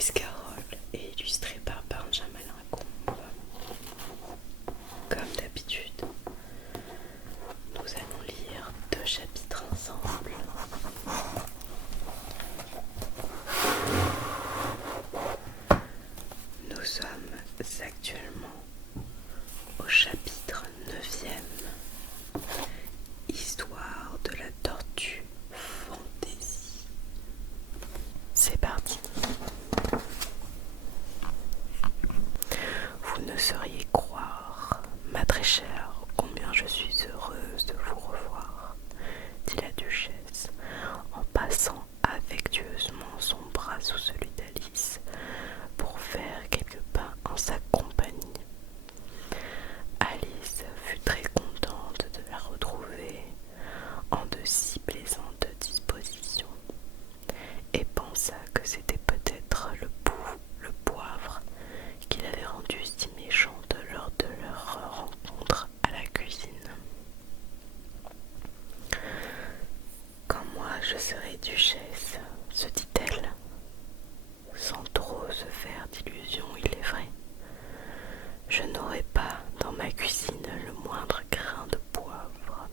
Lewis Carroll est illustré par Benjamin Lacombe. Comme d'habitude, nous allons lire 2 chapitres ensemble. Nous sommes actuellement au chapitre 9e, Histoire de la tortue fantaisie. C'est parti. Vous ne sauriez croire, ma très chère, combien je suis heureuse de vous revoir, dit la duchesse, en passant affectueusement son bras sous celui d'Alice pour faire quelques pas en sa compagnie. Alice fut très contente de la retrouver en de si plaisantes dispositions et pensa que c'était peut-être le poivre qui l'avait rendue si méchante lors de leur rencontre à la cuisine. Quand moi je serai duchesse, se dit-elle, sans trop se faire d'illusions, il est vrai, je n'aurai pas dans ma cuisine le moindre grain de poivre.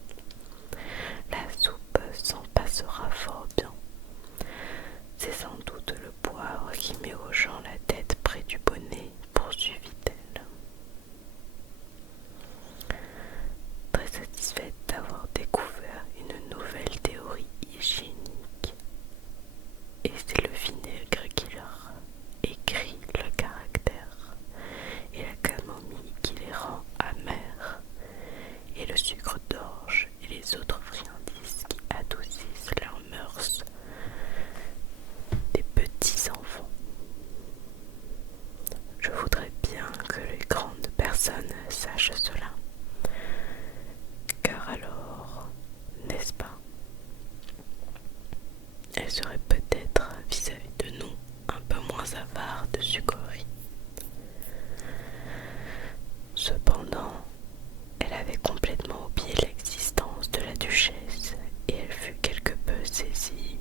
La soupe s'en passera fort bien. C'est sans doute le poivre qui met aux gens la tête près du bonnet, poursuivit-elle. Très satisfaite d'avoir découvert une nouvelle théorie hygiénique. Et c'est le vinaigre qui leur écrit le caractère, et la camomille qui les rend amers, et le sucre d'orge et les autres friandises qui adoucissent leurs mœurs des petits enfants. Je voudrais bien que les grandes personnes sachent cela, car alors, n'est-ce pas, elles seraient peut-être vis-à-vis de nous un peu moins avares de sucreries. Cependant, elle avait complètement oublié l'existence de la duchesse et elle fut quelque peu saisie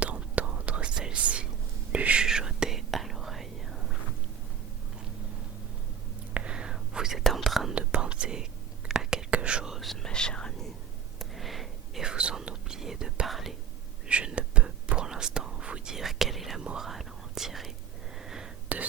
d'entendre celle-ci lui chuchoter à l'oreille. Vous êtes en train de penser à quelque chose, ma chère amie, et vous en oubliez de parler. Je ne peux pour l'instant vous dire quelle est la morale à en tirer de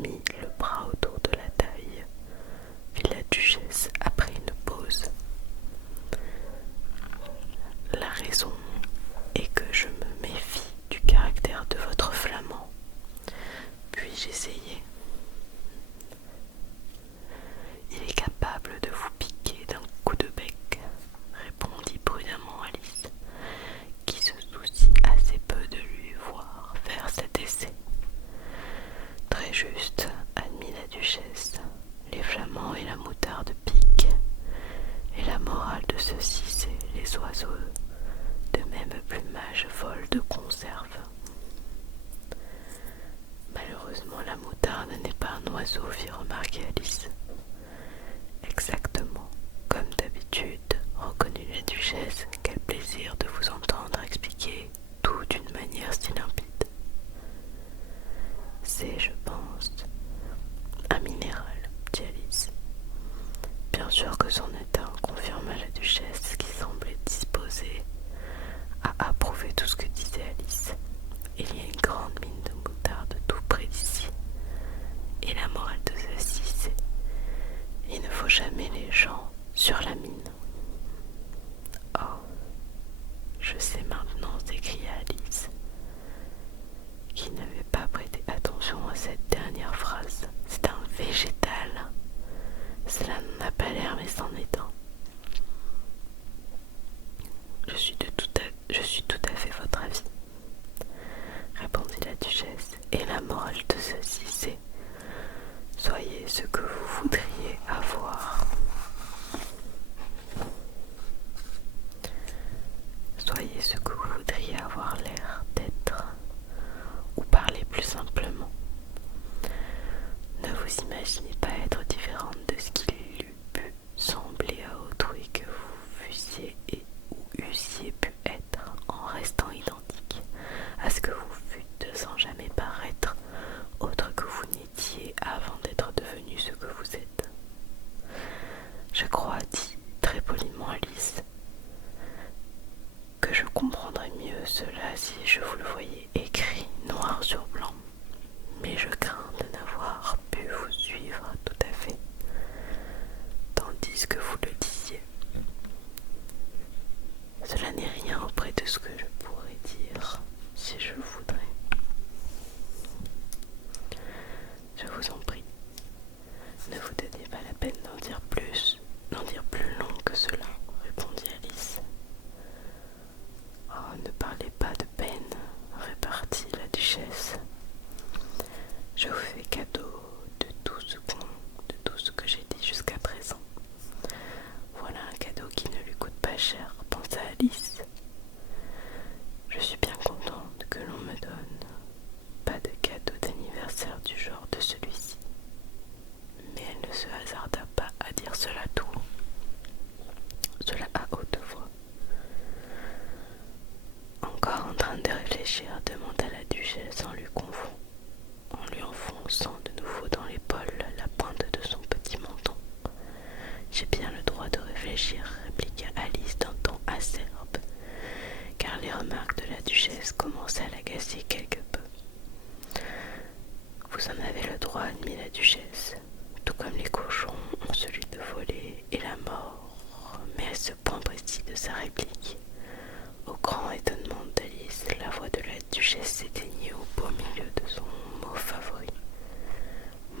mit le bras autour de la taille, fit la duchesse après une pause. La raison est que je me méfie du caractère de votre flamand. Puis-je essayer? Il est capable de vous piquer d'un coup de bec, répondit prudemment Alice, qui se soucie assez peu de lui voir faire cet essai. Très juste, admit la duchesse, les flamands et la moutarde piquent, et la morale de ceci c'est les oiseaux de même plumage volent de conserve. Malheureusement la moutarde n'est pas un oiseau, fit remarquer Alice. Exactement, comme d'habitude, reconnut la duchesse. Quel plaisir de vous entendre expliquer tout d'une manière si limpide. C'est, je pense, un minéral, dit Alice. Bien sûr que c'en est un, confirma la duchesse, qui semblait disposée à approuver tout ce que disait Alice. Il y a une grande mine de moutarde tout près d'ici. Et la morale de ceci, c'est: il ne faut jamais les gens sur la mine. Oh, je sais maintenant, s'écria Alice, qui n'avait pas prêté attention à cette dernière phrase. C'est un végétal. Cela n'a pas l'air, mais c'en est un. Je suis tout à fait votre avis, répondit la duchesse, et la morale de ceci, c'est: soyez ce que vous voudriez avoir. Soyez ce que vous voudriez avoir l'air d'être, ou parlez plus simplement. Ne vous imaginez pas être différente de ce qu'il eût pu sembler à autrui que vous fussiez et ou eussiez pu être en restant identique à ce que vous fûtes sans jamais paraître autre que vous n'étiez avant d'être devenu ce que vous êtes. Je crois, dit très poliment Alice, que je comprendrais mieux cela si je vous le voyais écrit noir sur blanc, mais je crains de n'avoir pu vous suivre tout à fait, tandis que vous le disiez. Cela n'est rien auprès de ce que je pourrais dire si je le voudrais. Je vous en prie, ne vous donnez pas la peine d'en dire plus long que cela, répondit Alice. Oh, ne parlez pas de peine, répartit la duchesse. Je vous fais cadeau de tout ce que j'ai dit jusqu'à présent. Voilà un cadeau qui ne lui coûte pas cher, pensa Alice. Je suis bien contente que l'on me donne pas de cadeau d'anniversaire du genre de celui-ci. Mais elle ne se hasarda pas à dire cela tout haut, cela à haute voix. Encore en train de réfléchir, demanda la duchesse en lui enfonçant de nouveau dans l'épaule la pointe de son petit menton. J'ai bien le droit de réfléchir, répliqua Alice d'un ton acerbe, car les remarques de la duchesse commençaient à l'agacer quelque peu. Vous en avez le droit, admit la duchesse, tout comme les cochons ont celui de voler et la mort. Mais à ce point précis de sa réplique, au grand étonnement d'Alice, la voix de la duchesse s'éteignit au beau milieu de son mot favori,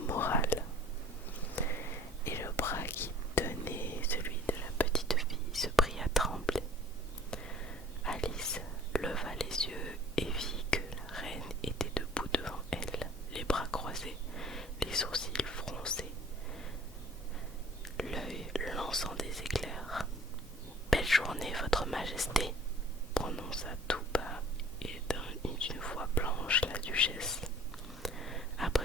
morale, et le bras qui tenait celui de la petite fille se prit à trembler. Alice leva les yeux et vit que la reine était debout devant elle, les bras croisés, les sourcils froncés, l'œil lançant des éclairs. « Belle journée, votre majesté !» prononça tout bas et d'une voix blanche la duchesse. Après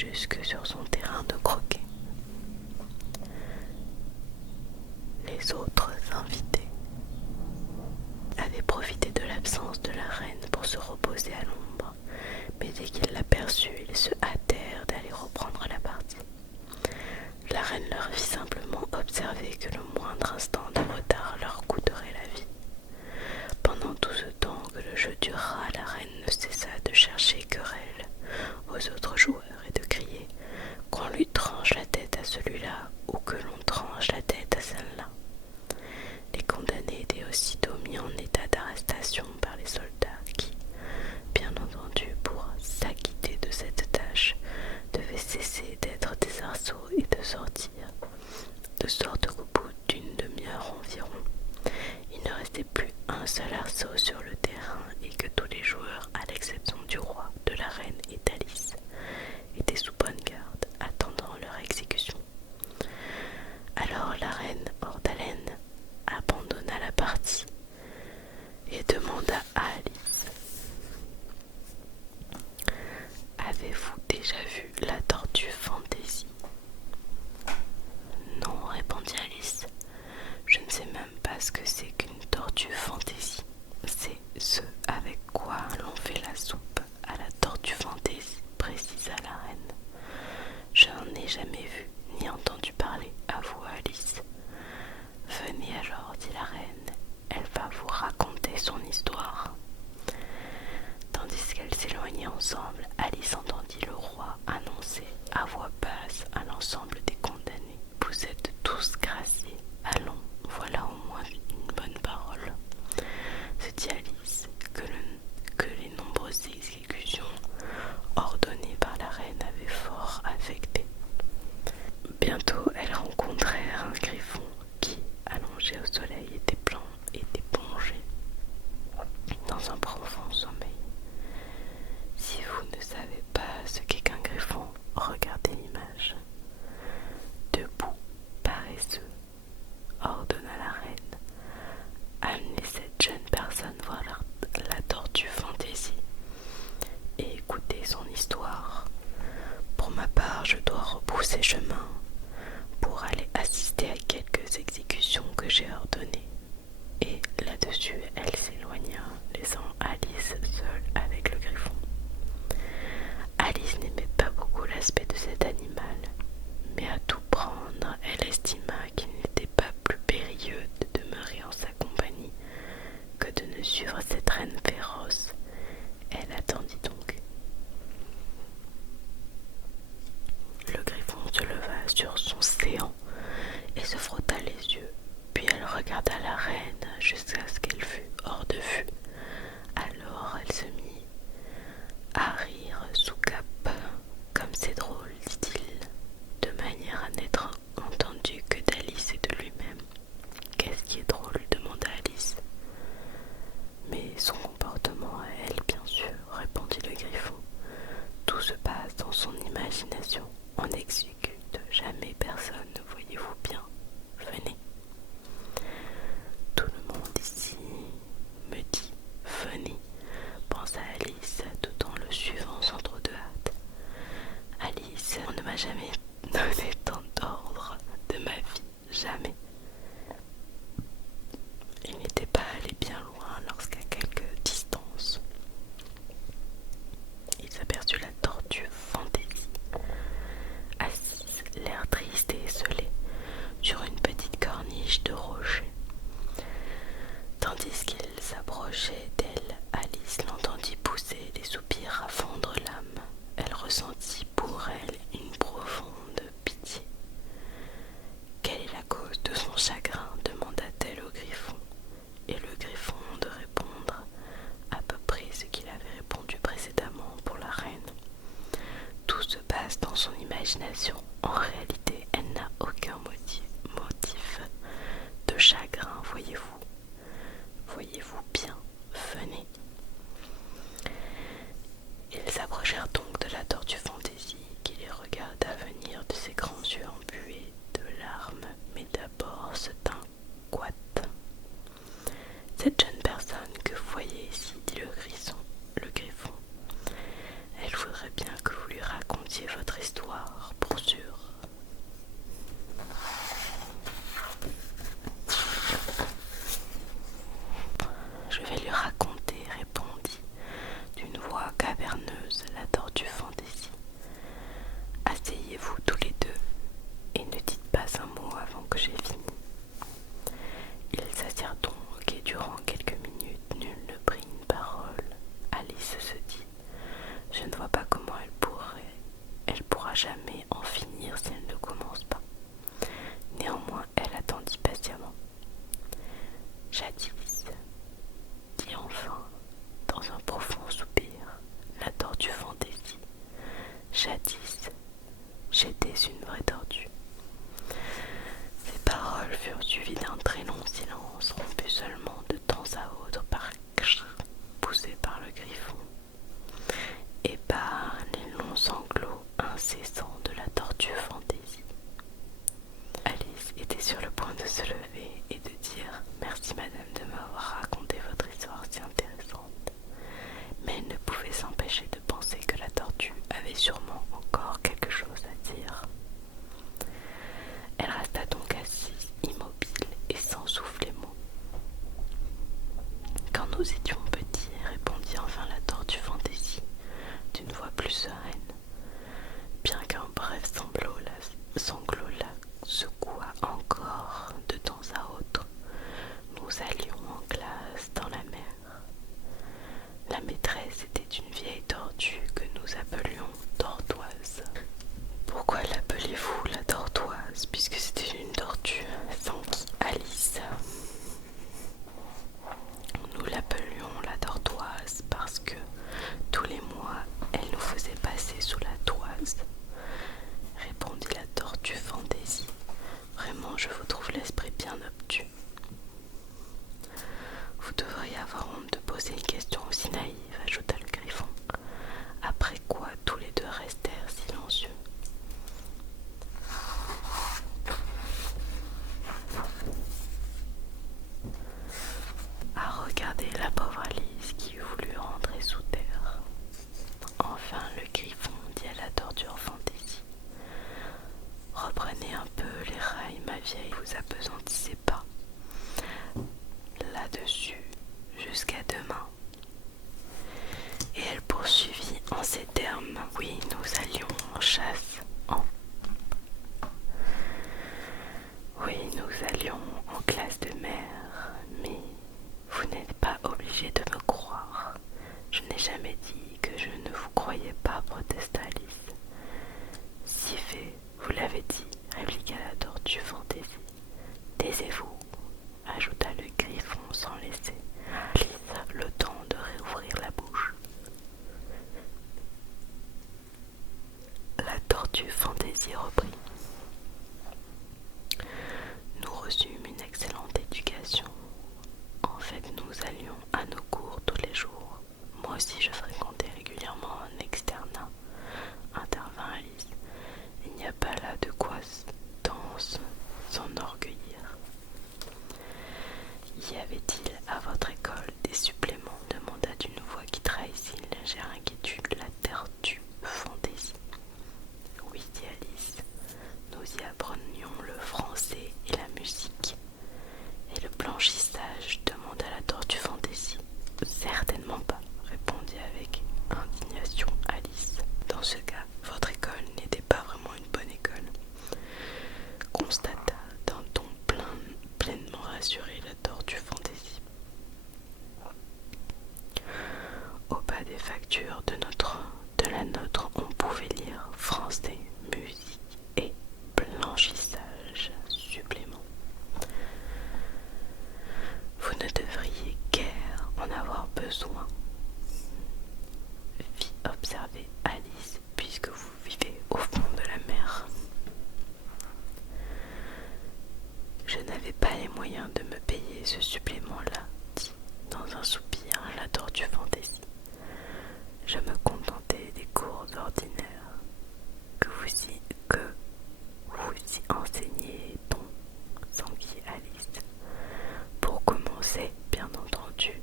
jusque sur son terrain de croquet. Les autres invités avaient profité de l'absence de la reine pour se reposer à l'ombre, mais dès qu'ils l'aperçurent, ils se hâtèrent d'aller reprendre la partie. La reine leur fit simplement observer que le moindre instant de retard leur coûterait la vie. Pendant tout ce temps que le jeu dura, la reine ne cessa de chercher querelle aux autres joueurs et de crier qu'on lui tranche la tête à celui-là ou que l'on tranche la tête à celle-là. Les condamnés étaient aussitôt mis en état d'arrestation par les soldats qui, bien entendu, pour s'acquitter de cette tâche, devaient cesser d'être des arceaux et de sortir, de sorte qu'au bout d'une demi-heure environ, il ne restait plus un seul arceau sur le terrain et que tous les joueurs, à l'exception du roi, de la reine et d'Alice, étaient sous bonne garde, attendant leur exécution. Alors la reine, hors d'haleine, abandonna la partie et demanda à Alice: « Avez-vous déjà vu la tortue fantaisie ?» « Non, répondit Alice. Je ne sais même pas ce que c'est qu'une tortue fantaisie. C'est ce avec quoi l'on fait la soupe à la tortue fantaisie, précisa la reine. Je n'en ai jamais vu ni entendu parler, avoua Alice. Venez alors, dit la reine, elle va vous raconter son histoire. Tandis qu'elles s'éloignaient ensemble, Alice entendit le roi annoncer à voix basse à l'ensemble des condamnés: « Vous êtes tous graciés. Allons, voilà au moins une bonne parole. » Se dit Alice que les nombreuses exécutions ordonnées par la reine avaient fort affecté. Bientôt, elles rencontrèrent un griffon qui, allongé au soleil, était blanc et plongé dans un profond sommeil. Si vous ne savez pas ce qu'est qu'un griffon, regardez l'image. Debout, paresseux, ordonna la reine, amenez cette jeune personne voir la tortue fantaisie et écoutez son histoire. Pour ma part, je dois repousser chemin pour aller assister à quelques exécutions que j'ai ordonnées. Et là-dessus, elle s'éloigna, laissant Alice seule avec le griffon. Alice n'aimait pas beaucoup l'aspect de cet animal, mais à tout prendre, elle estima qu'il n'était pas plus périlleux de demeurer en sa compagnie que de ne suivre cette reine féroce. Elle attendit donc. Le griffon se leva sur son séant et se frotta les yeux, puis elle regarda la reine jusqu'à ce qu'elle fût hors de vue. Alors elle se mit à rire sous cape. « Comme c'est drôle, dit-il, de manière à n'être entendu que d'Alice et de lui-même. »« Qu'est-ce qui est drôle ?» demanda Alice. « Mais son comportement à elle, bien sûr, répondit le griffon. Tout se passe dans son imagination. On n'exécute jamais personne, voyez-vous bien. Venez. » Tout le monde ici me dit « Venez », pensa Alice tout en le suivant sans trop de hâte. Alice, on ne m'a jamais donné tant d'ordre de ma vie, jamais. Il n'était pas allé bien loin lorsqu'à quelque distance, il s'aperçut la tortue fantaisie, assise, l'air triste et esselé, sur une petite corniche de rocher. Tandis qu'il s'approchait d'elle, Alice l'entendit pousser des soupirs à fendre l'âme. Elle ressentit pour elle une profonde pitié. « Quelle est la cause de son chagrin ?» demanda-t-elle au griffon. Et le griffon de répondre à peu près ce qu'il avait répondu précédemment pour la reine. Tout se passe dans son imagination. En réalité, elle n'a aucun motif de chagrin, voyez-vous. Voyez-vous bien, venez. Ils s'approchèrent donc de la tortue fantaisie qui les regarda venir de ses grands yeux embués de larmes, mais d'abord se tint coite. « Cette jeune personne que vous voyez ici, dit le griffon, elle voudrait bien que vous lui racontiez votre histoire. l'histoire pour sûr. Je vais lui raconter, répondit d'une voix caverneuse la tortue Fantaisie. Asseyez-vous tous les deux et ne dites pas un mot avant que j'ai fini. Ils s'assirent donc et durant quelques minutes, nul ne prit une parole. Alice se dit: je ne vois pas comment elle pourra jamais en finir si elle ne commence pas. Néanmoins, elle attendit patiemment. Jadis, dit enfin, dans un profond soupir, la tortue Fantaisie. Jadis, j'étais une vraie tortue. Ces paroles furent suivies d'un très long silence, rompu seulement de temps à autre par Ksh, poussé par le griffon, et par les longs sanglots incessants de la tortue Fantaisie. Alice était sur le point de se lever et de dire: merci madame de m'avoir raconté votre histoire si intéressante. Mais elle ne pouvait s'empêcher de penser que la tortue avait sûrement encore quelque chose à dire. Elle resta donc assise, immobile et sans souffler mot. Quand nous étions petits, répondit enfin la tortue Fantaisie, d'une voix plus sereine, bien qu'un bref sanglot la secoua encore de temps à autre. Nous allions en classe dans la mer. La maîtresse était une vieille tortue que nous appelions Tortoise. Pourquoi l'appelez-vous la Tortoise, puisque c'était une tortue? S'enquit Alice. Nous l'appelions la Tortoise parce que tous les mois elle nous faisait passer sous la toise, répondit la tortue Fantaisie. Vraiment, je vous trouve l'esprit bien obtus. Vous devriez avoir honte de poser une question aussi naïve, ajouta le griffon, après quoi tous les deux restèrent silencieux. À regarder la pauvre Alice qui eût voulu rentrer sous terre. Enfin, le griffon dit à la tortue Fantaisie: reprenez un peu les rails, ma vieille, vous appesantissez pas. Là-dessus, jusqu'à demain. Et elle poursuivit en ces termes: oui, nous allions en chasse Oui, nous allions en classe de mer, mais vous n'êtes pas obligé de me croire. Je n'ai jamais dit que je ne vous croyais pas, protesta Alice. Si fait, vous l'avez dit, répliqua la tortue Fantaisie. Taisez-vous, ajouta le griffon sans laisser Alice le temps de réouvrir la bouche. La tortue Fantaisie reprit. Nous reçûmes une excellente éducation. En fait, nous allions à nos cours tous les jours. Moi aussi, je fréquentais régulièrement un externat, intervint Alice. Il n'y a pas là de quoi s'enorgueillir. Y avait-il à votre école des suppléments? Demanda d'une voix qui trahissait une légère inquiétude la tortue Fantaisie. Oui, dit Alice, nous y apprenions le français et la musique. Et le blanchissage? Demanda la tortue Fantaisie. Certainement pas, répondit avec indignation Alice. Dans ce cas, votre école n'était pas vraiment une bonne école, constata d'un ton pleinement rassuré la tortue Fantaisie. Au bas des factures de la nôtre, on pouvait lire français, musique et blanchissage supplément. Vous ne devriez guère en avoir besoin, fit observer Alice, puisque vous vivez au fond de la mer. Je n'avais pas les moyens de me payer ce supplément-là, dit dans un soupir la tortue Fantaisie. Je me contentais des cours ordinaires que vous y enseignez-on, s'enquit Alice. Pour commencer, bien entendu,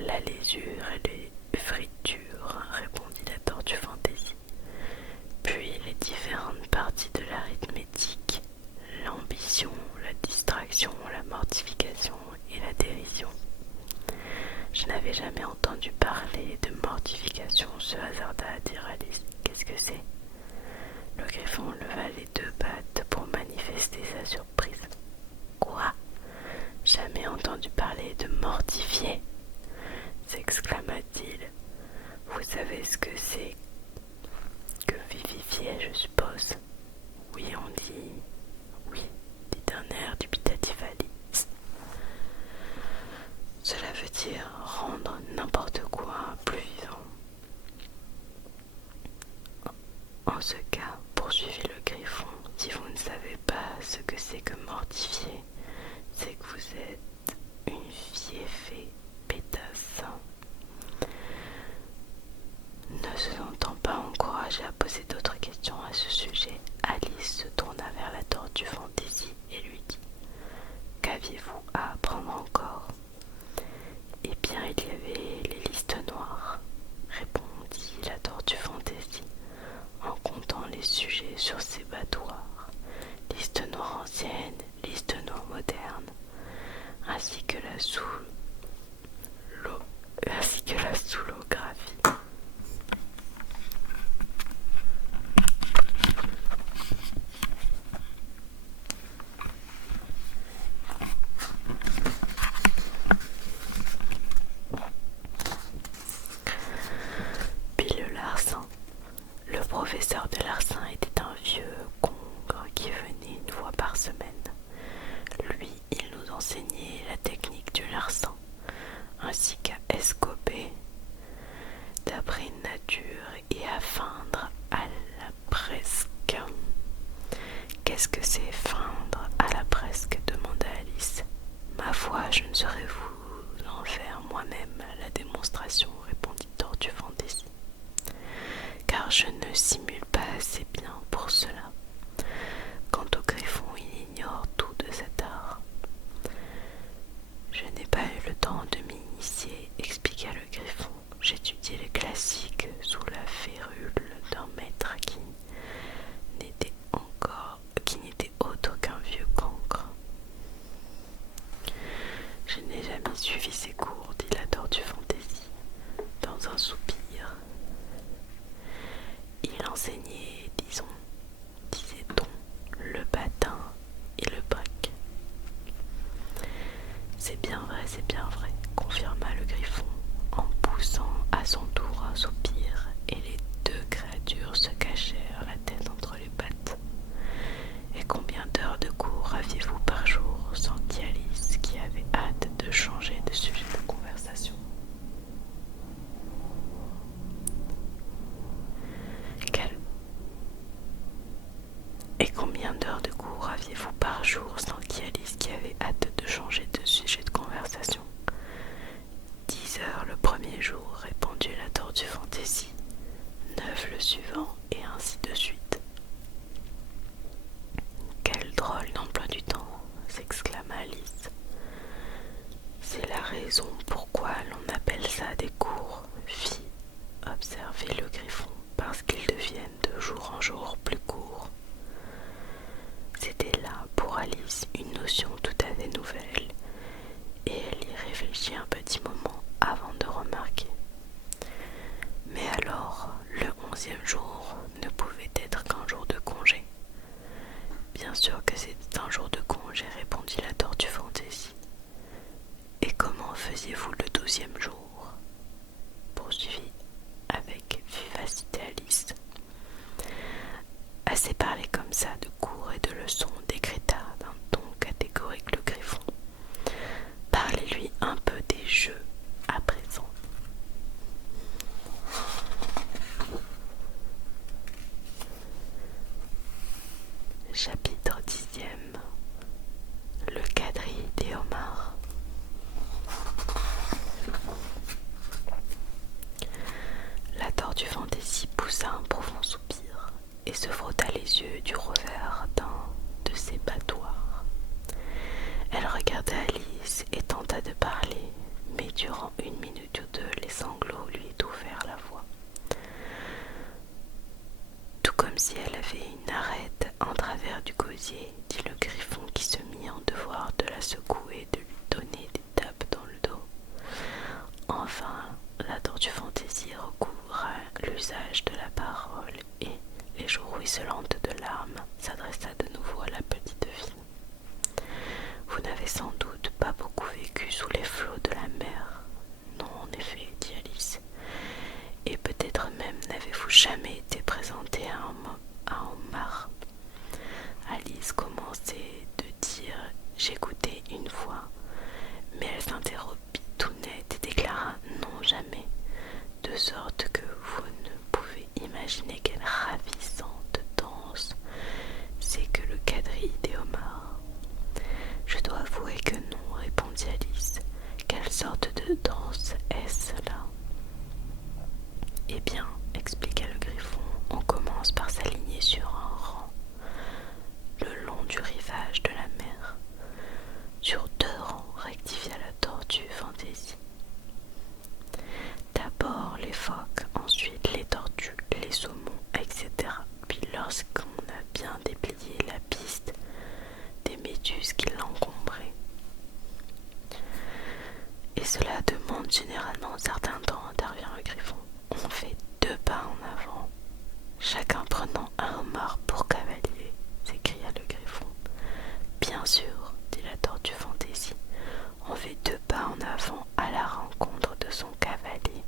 la lésure et les fritures, répondit la tortue Fantaisie. Puis les griffon leva les deux pattes pour manifester sa surprise. Quoi? Jamais entendu parler de mortifier, s'exclama-t-il. Vous savez ce que c'est que vivifier, je suppose? Oui, on dit. Oui, dit d'un air dubitatif Alice. Cela veut dire rendre n'importe quoi plus vivant. En ce cas, poursuivit le griffon, si vous ne savez pas ce que c'est que mortifier, c'est que vous êtes une fieffée pétasse. Ne se sentant pas encouragée à poser d'autres questions à ce sujet, Alice se tourna vers la tortue Fantaisie et lui dit « Qu'aviez-vous à apprendre encore ?» Eh bien, il y avait les listes noires, répondit la tortue Fantaisie, en comptant les sujets sur ses battoirs, liste noire ancienne, liste noire moderne, ainsi que la sous-lographie. Puis le larcin. Le professeur de larcin était un vieux congre qui venait une fois par semaine. Lui, il nous enseignait la technique du larcin, ainsi qu'à escoper d'après nature et à feindre à la presque. Qu'est-ce que c'est feindre à la presque? Demanda Alice. Ma foi, je ne saurais vous en faire moi-même la démonstration, répondit Tortue Fantaisie, car je ne simule pas assez bien pour cela. Quant au griffon, il ignore tout de cet art. Je n'ai pas eu le temps de m'initier, expliqua le griffon. J'étudiais les classiques sous la férule d'un maître qui n'était autre qu'un vieux cancre. Je n'ai jamais suivi ces cours, dit la tortue Fantaisie, dans un soupir. Il enseignait, disait-on, le patin et le break. C'est bien vrai, confirma le griffon, en poussant à son tour un soupir, et les deux créatures se cachèrent la tête entre les pattes. Et combien d'heures de cours aviez-vous par jour? Sentit Alice, qui avait hâte de changer de sujet de conversation. Et combien d'heures de cours aviez-vous par jour? Sentit Alice, qui avait hâte de changer de sujet de conversation. 10 heures le premier jour, répondit la tortue Fantaisie. 9 le suivant, et ainsi de suite. Quel drôle d'emploi du temps, s'exclama Alice. C'est la raison pourquoi l'on appelle ça des cours, fit observer le griffon, parce qu'ils deviennent de jour en jour plus courts. C'était là pour Alice une notion tout à fait nouvelle, et elle y réfléchit un petit moment avant de remarquer. Mais alors, le 11e jour ne pouvait être qu'un jour de congé. Bien sûr que c'était un jour de congé, répondit la tortue Fantaisie. Et comment faisiez-vous le 12e jour? Poursuivit avec vivacité Alice. Assez parlé comme ça de cours et de leçons, décréta d'un ton catégorique le griffon. Parlez-lui un peu des jeux à présent. Chapitre 10e. Le quadrille des homards. La tortue Fantaisie poussa un profond soupir et se frotta les yeux du revers d'un de ses battoirs. Elle regarda Alice et tenta de parler, mais durant 1 minute ou deux, les sanglots lui étouffèrent la voix. Tout comme si elle avait une arête en travers du gosier, dit le griffon qui se mit en devoir de la secouer et de lui donner des tapes dans le dos. Enfin, la tortue Fantaisie recouvra l'usage de la parole et, les joues ruisselantes de larmes, s'adressa de nouveau à la petite fille. Vous n'avez sans doute pas beaucoup vécu sous les flots de la mer. Non, en effet, dit Alice. Et peut-être même n'avez-vous jamais été présentée à un homard. Alice commençait de dire « J'ai goûté une fois », mais elle s'interrompit tout net et déclara « Non, jamais », de sorte que vous ne pouvez imaginer quelle ravissante danse c'est que le quadrille des homards. Je dois avouer que non, répondit Alice. Quelle sorte de danse est-ce là? Eh bien, expliqua le Griffon, on commence par s'aligner sur un rang, le long du rivage de la mer. Sur 2 rangs, rectifia la tortue Fantaisie. D'abord les phoques, ensuite les tortues, les saumons, etc. Puis lorsqu'on a bien déplié la piste, des méduses qui l'encombraient. Et cela demande généralement un certain temps, intervient le Griffon. On fait 2 pas en avant, chacun prenant un homard pour cavalier, s'écria le Griffon. Bien sûr, dit la tortue Fantaisie, on fait 2 pas en avant à la rencontre de son cavalier.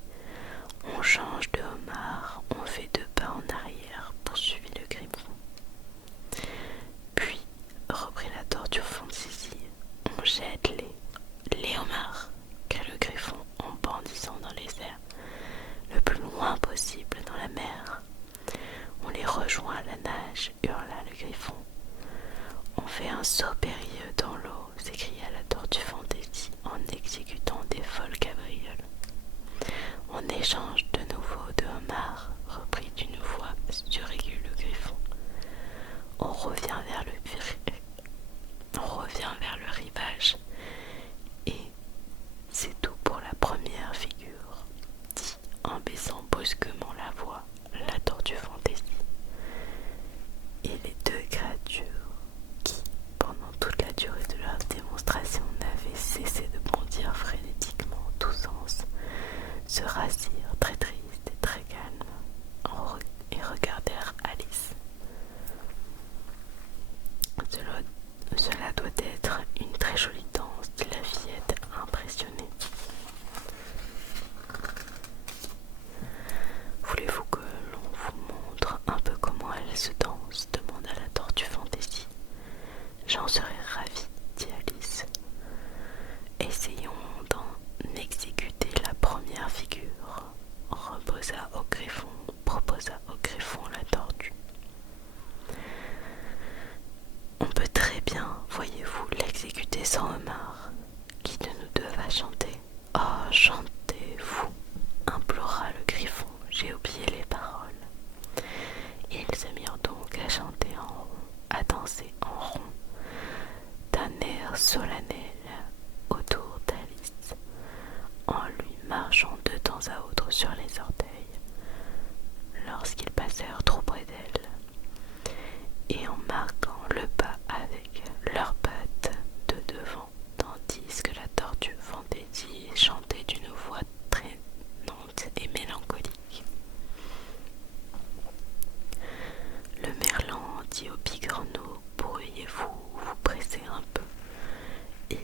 On change de homard, on fait 2 pas en arrière, poursuivit le Griffon. Puis, reprit la tortue Fantaisie, on jette les homards, cria le Griffon en bondissant dans les airs, le plus loin possible dans la mer. On les rejoint à la nage, hurla le Griffon. On fait un saut périlleux dans l'eau, s'écria la tortue Fantaisie en exécutant des folles cabrioles. On échange de nouveau de homards, reprit d'une voix suraiguë le Griffon. On revient vers le rivage, et c'est tout pour la première figure, dit en baissant brusquement la voix la tortue Fantaisie. Et les 2 créatures, qui, pendant toute la durée de leur démonstration, n'avaient cessé de bondir frénétiquement en tous sens, se rassirent très tristes et très calmes et regardèrent Alice. Cela doit être une très jolie danse, dit la fillette impressionnée. Voulez-vous que l'on vous montre un peu comment elle se danse, demanda la tortue Fantaisie. J'en serais ravie, dit Alice. Essayons d'en exécuter la première figure, proposa au Griffon la tortue. On peut très bien, voyez-vous, l'exécuter sans homard. Qui de nous 2 va chanter? Oh, chantez-vous, implora le Griffon, j'ai oublié les paroles. Ils se mirent donc à chanter en rond, à danser en rond, d'un air solennel autour d'Alice, en lui marchant de temps à autre sur les orteils, lorsqu'ils passèrent trop près d'elle, et en marquant le pas avec leurs pattes de devant, tandis que la tortue Fantaisie chantait d'une voix traînante et mélancolique. Le merlan dit au bigreneau, pourriez-vous vous presser un peu? Et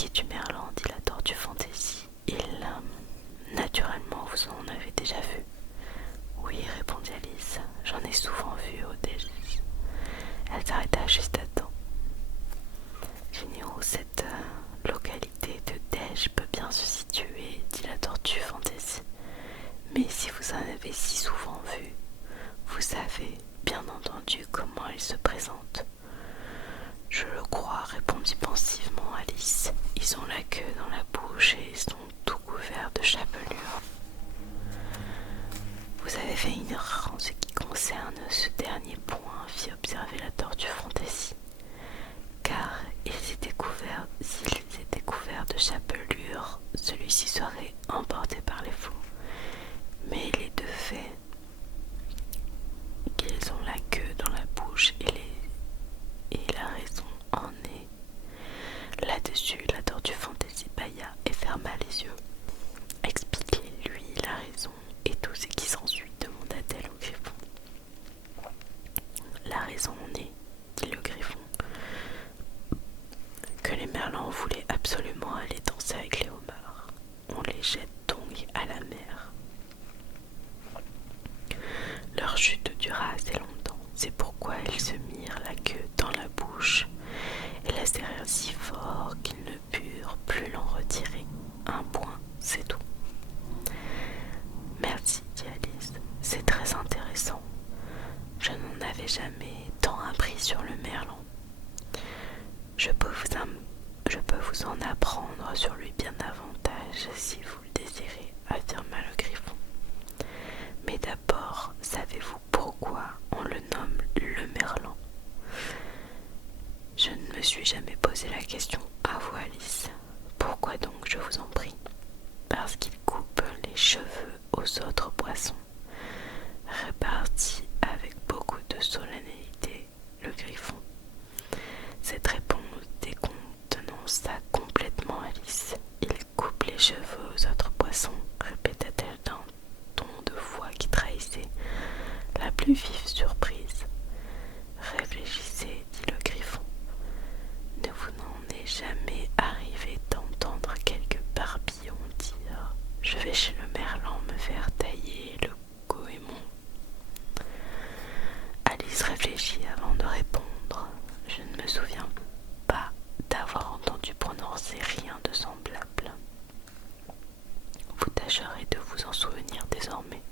qui es-tu Merlan dit la tortue fantaisie. Naturellement, vous en avez déjà vu. Oui, répondit Alice, j'en ai souvent vu au déj. Elle s'arrêta juste à temps. J'ignore où cette localité de Dej peut bien se situer, dit la tortue fantaisie. Mais si vous en avez si souvent vu, vous savez bien entendu comment elle se présente. Je le crois, répondit pensivement Alice. Ils ont la queue dans la bouche et sont tout couverts de chapelures. Vous avez fait une erreur en ce qui concerne ce dernier point, fit observer la tortue fantaisie. Car s'ils étaient couverts de chapelures, celui-ci serait emporté par les flots. Mais il est de fait qu'ils ont la queue dans la bouche et la raison en est. Là-dessus, la tortue fantaisie bâilla et ferma les yeux. Expliquez-lui la raison et tout ce qui s'ensuit, demanda-t-elle au griffon. La raison en est, dit le griffon, que les merlans voulaient absolument aller danser avec les homards. On les jette donc à la mer. Leur chute dura assez longtemps, c'est pourquoi ils se mirent la queue dans la bouche et la serrèrent si fort qu'ils ne purent plus l'en retirer. Un point, c'est tout. Merci, dit Alice, c'est très intéressant. Je n'en avais jamais tant appris sur le merlan. Je peux vous en apprendre sur lui bien davantage si vous le désirez, affirma le griffon. Mais d'abord, savez-vous pourquoi on le nomme le merlan? Je ne me suis jamais posé la question, avoua Alice. Pourquoi donc, je vous en prie? Parce qu'il coupe les cheveux aux autres poissons, répartit avec beaucoup de solennité le griffon. Cette réponse décontenança complètement Alice. Il coupe les cheveux aux autres poissons, répéta-t-elle d'un ton de voix qui trahissait la plus vive surprise. Réfléchissez, dit le griffon. Ne vous n'en est jamais arrivé d'entendre quelque barbillon dire « Je vais chez le merlan me faire tailler le goémon ». Alice réfléchit avant de répondre. Je ne me souviens pas d'avoir entendu prononcer rien de semblable. Vous tâcherez de vous en souvenir désormais,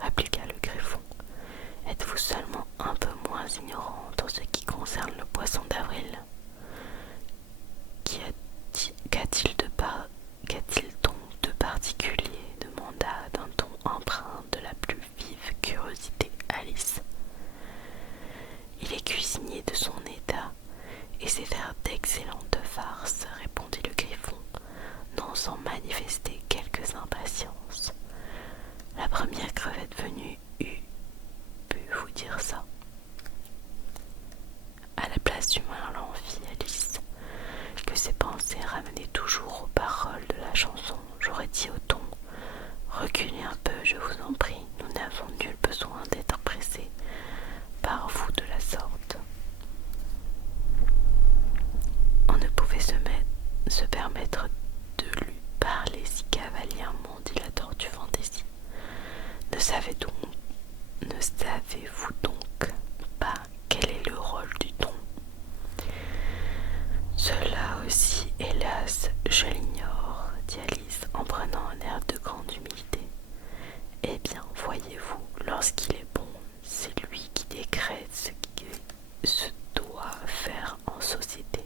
appliqua le griffon. Êtes-vous seulement un peu moins ignorante en ce qui concerne le poisson d'avril? Qu'a-t-il donc de particulier? Demanda d'un ton empreint de la plus vive curiosité Alice. Il est cuisinier de son état et sait faire d'excellentes farces, répondit le griffon, non sans manifester quelques impatiences. La première crevette venue eût pu vous dire ça. À la place du merlan, fit Alice, que ses pensées ramenaient toujours aux paroles de la chanson. J'aurais dit au ton, reculez un peu, je vous en prie, nous n'avons nul besoin d'être pressés par vous de la sorte. On ne pouvait se permettre de lui parler si cavalièrement, dit la tortue fantaisie. Ne savez-vous donc pas quel est le rôle du ton? Cela aussi, hélas, je l'ignore, dit Alice en prenant un air de grande humilité. Eh bien, voyez-vous, lorsqu'il est bon, c'est lui qui décrète ce qui se doit faire en société,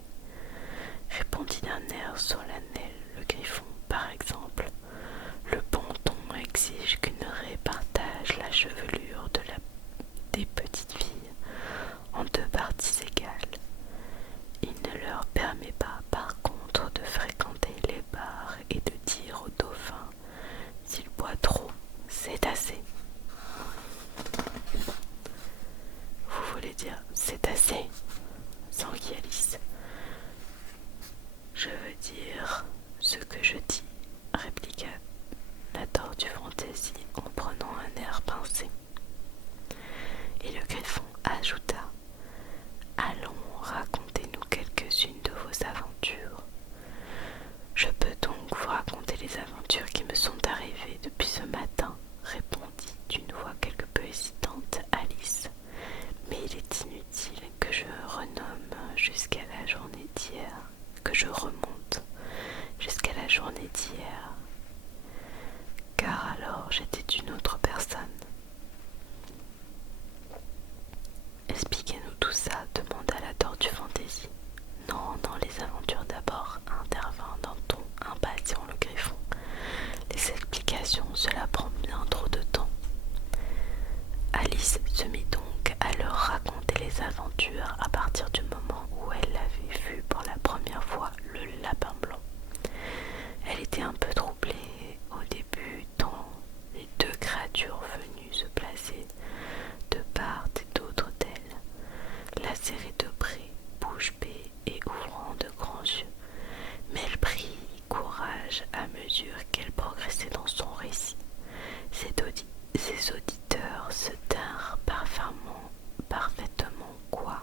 répondit d'un air solennel le griffon. Par exemple, le bon ton exige qu'une raie partage la chevelure des petites filles en deux parties égales. Il ne leur permet pas, par contre, de fréquenter les bars et de dire au dauphin s'il boit trop, c'est assez. Alice se mit donc à leur raconter les aventures à partir du moment où elle avait vu pour la première fois le lapin blanc. Elle était un peu troublée au début tant les deux créatures venues se placer de part et d'autre d'elle la serraient de près, bouche bée et ouvrant de grands yeux. Mais elle prit courage à mesure qu'elle progressait dans son récit. Ses auditeurs se tinrent parfaitement quoi,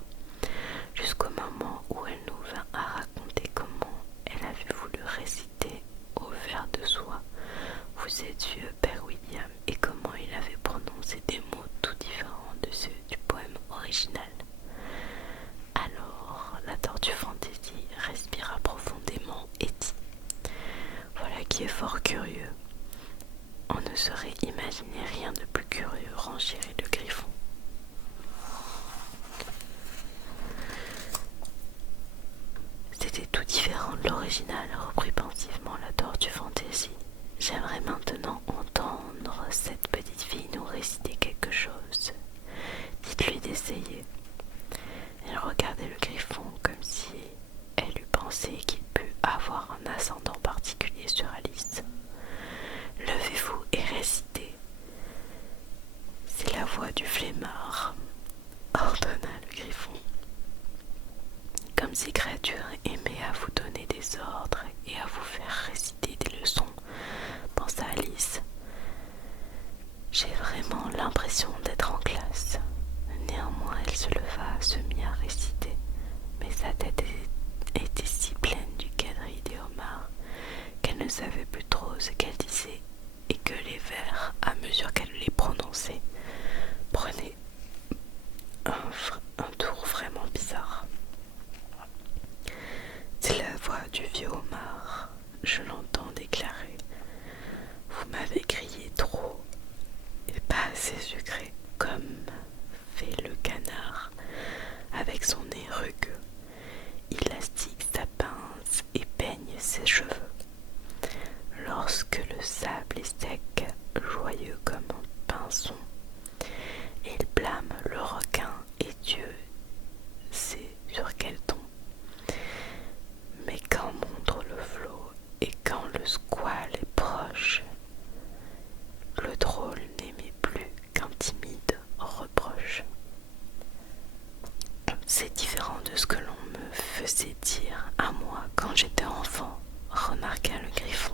jusqu'au moment où elle nous vint à raconter comment elle avait voulu réciter au vers de soie « Vous êtes vieux, Père William » et comment il avait prononcé des mots tout différents de ceux du poème original. Alors la tortue fantaisie respira profondément et dit « Voilà qui est fort curieux. On ne saurait imaginer rien de plus curieux, renchérit le Griffon. C'était tout différent de l'original, reprit pensivement la tortue fantaisie. J'aimerais maintenant entendre cette petite fille nous réciter quelque chose. Dites-lui d'essayer. Elle regardait le Griffon comme si elle eût pensé qu'il pût avoir un ascendant particulier sur Alice. Levez-vous et récitez. C'est la voix du flemmard, ordonna le Griffon. Comme ces créatures aimaient à vous donner des ordres et à vous faire réciter des leçons, pensa Alice. J'ai vraiment l'impression d'être en classe. Néanmoins, elle se leva, se mit à réciter, mais sa tête était si pleine du quadrille des homards qu'elle ne savait plus trop ce qu'elle disait et que les vers, à mesure qu'elle les prononçait, prenaient un tour vraiment bizarre. C'est la voix du vieux homard, je l'entends déclarer. Vous m'avez crié trop et pas assez sucré, comme fait le canard avec son nez rugueux. Il astique sa pince et peigne ses cheveux. Lorsque le sable est sec, joyeux comme un pinson, il blâme le requin et Dieu sait sur quel ton. Mais quand montre le flot et quand le squale est proche, le drôle n'aimait plus qu'un timide reproche. C'est différent de ce que l'on me faisait dire à moi quand j'étais enfant, remarqua le Griffon.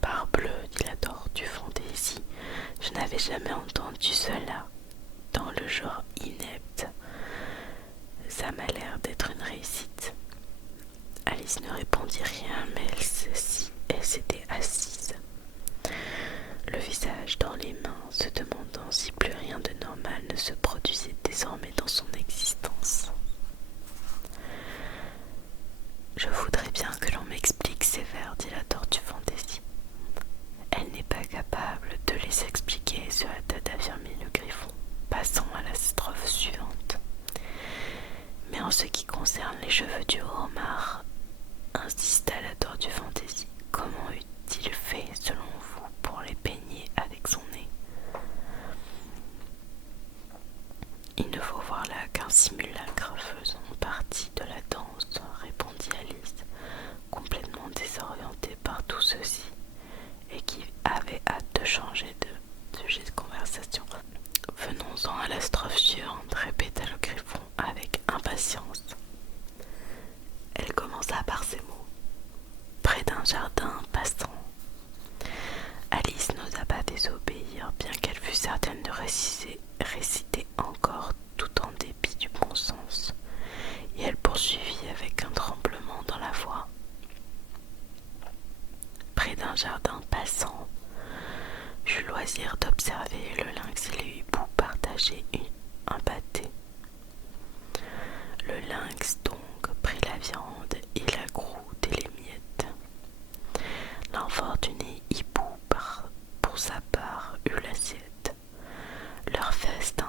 Parbleu, dit la tortue fantaisie, je n'avais jamais entendu cela. Dans le genre inepte, ça m'a l'air d'être une réussite. Alice ne répondit rien, mais elle s'était assise, le visage dans les mains, se demandant si plus rien de normal ne se produisait désormais dans son existence. Je voudrais bien que l'on m'explique ces vers, dit la tortue fantaisie. Elle n'est pas capable de les expliquer, se hâta d'affirmer le Griffon. Passons à la strophe suivante. Mais en ce qui concerne les cheveux du homard, insista la tortue fantaisie, comment eût-il fait, selon vous, pour les peigner avec son nez? Il ne faut voir là qu'un simulacre faisant partie de la danse, répondit Alice, complètement désorientée par tout ceci, et qui avait hâte de changer de sujet de conversation. Venons-en à la strophe suivante, répéta le Griffon avec impatience. Elle commença par ces mots. Près d'un jardin passant. Alice n'osa pas désobéir, bien qu'elle fût certaine de réciter encore tout en dépit du bon sens, et elle poursuivit avec un tremblement dans la voix. Près d'un jardin passant, j'eus loisir d'observer le lynx et le hibou partager un pâté. Le lynx donc prit la viande et la croûte et les miettes. L'infortuné hibou, pour sa part, eut l'assiette. Leur festin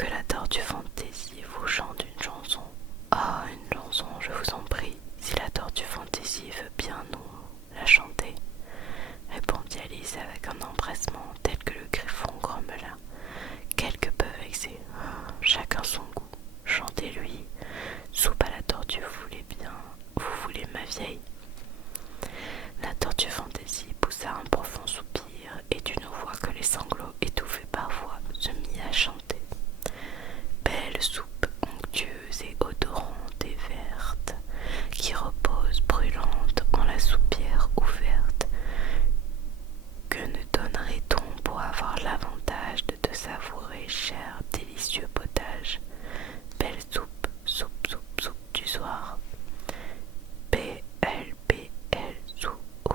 que la Tortue Fantaisie vous chante une chanson. Ah, une chanson, je vous en prie, si la Tortue Fantaisie veut bien nous la chanter, répondit Alice avec un empressement tel que le Griffon grommela, quelque peu vexé. Chacun son goût, chantez-lui, soupe à la tortue, vous voulez ma vieille. La Tortue Fantaisie poussa un profond soupir et d'une voix que les sanglots étouffaient parfois se mit à chanter. Belle soupe onctueuse et odorante et verte, qui repose brûlante en la soupière ouverte, que ne donnerait-on pour avoir l'avantage de te savourer cher, délicieux potage? Belle soupe, soupe, soupe, soupe du soir. B-L, B-L, soupe,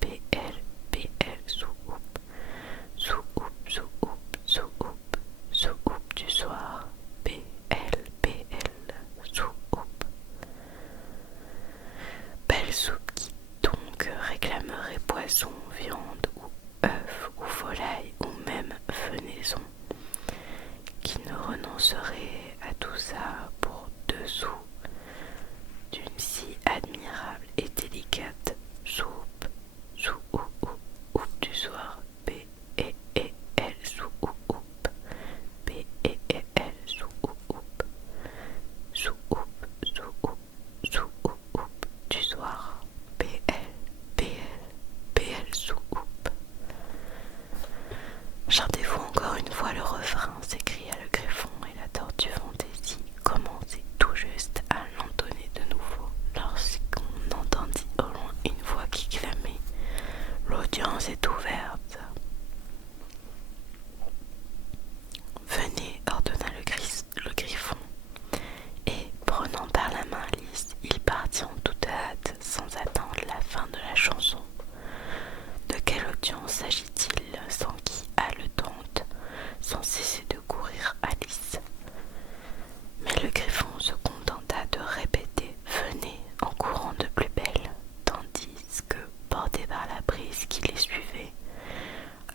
B-L, B-L, soupe, soupe, soupe, soupe, soupe du soir. B-L, B-L, soupe. Belle soupe qui donc réclamerait poisson, viande ou œuf ou volaille ou même venaison, qui ne renoncerait à tout ça pour 2 sous d'une si admirable et délicate soupe, soupe du soir. B-E-E-L, soupe, B-E-E-L, soupe, soupe, soupe, soupe du soir. B-L, B-L, B-L, soupe. Chantez-vous encore une fois le refrain, s'écria le Griffon, et la Tortue Fantaisie commençait tout juste à l'entonner de nouveau, lorsqu'on entendit au loin une voix qui clamait: l'audience est ouverte. Venez, ordonna le Griffon, et prenant par la main Alice, il partit en toute hâte, sans attendre la fin de la chanson. De quelle audience s'agit-il? S'enquit haletante, sans cesser de courir Alice. Mais le Griffon se contenta de répéter « Venez » en courant de plus belle, tandis que, portés par la brise qui les suivait,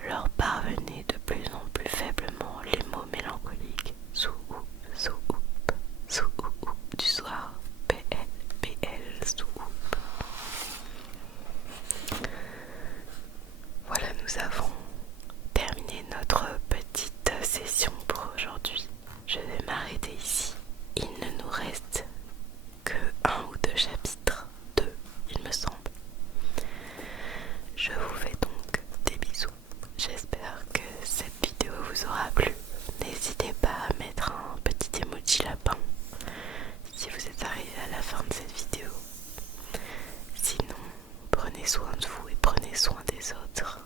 leur parvenaient de plus en plus faiblement les mots mélancoliques « Soupe, soupe, soupe du soir, B-L, B-L, soupe ». Voilà, nous avons terminé notre petite session pour aujourd'hui. Je vais m'arrêter ici. Il ne nous reste que 1 ou 2 chapitres, 2 il me semble. Je vous fais donc des bisous. J'espère que cette vidéo vous aura plu. N'hésitez pas à mettre un petit emoji lapin si vous êtes arrivé à la fin de cette vidéo. Sinon, prenez soin de vous et prenez soin des autres.